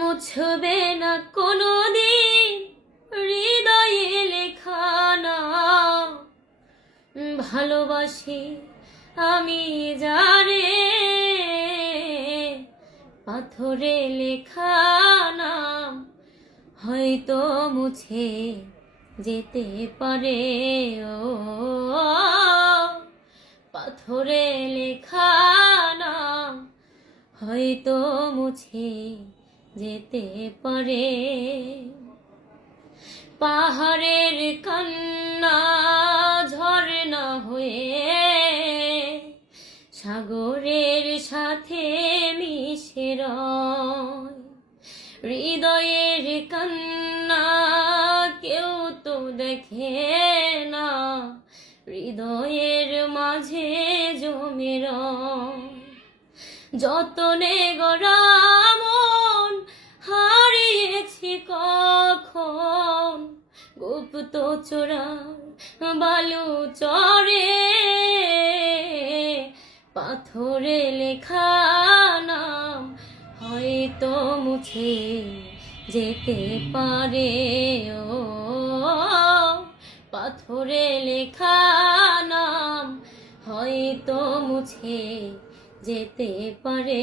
মুছবে না কোনোদিন হৃদয়ে লেখা নাম। ভালোবাসি আমি যারে, পাথরে লেখা নাম হয়তো মুছে যেতে পারে। ও পাথরে লেখা নাম হয়তো মুছে যেতে পারে। পাহাড়ের কান্না ঝর্ণা হয়ে সাগরের সাথে মিশে রয়। হৃদয়ের কান্না কেউ তো দেখে না, হৃদয়ের মাঝে জমে রয়। যতনে গড়া মন হারিয়েছি কখন, গুপ্ত চোরার বালু চরে। পাথরে লেখা নাম হয়তো মুছে যেতে পারে। ও পাথরে লেখা নাম হয়তো মুছে যেতে পারে।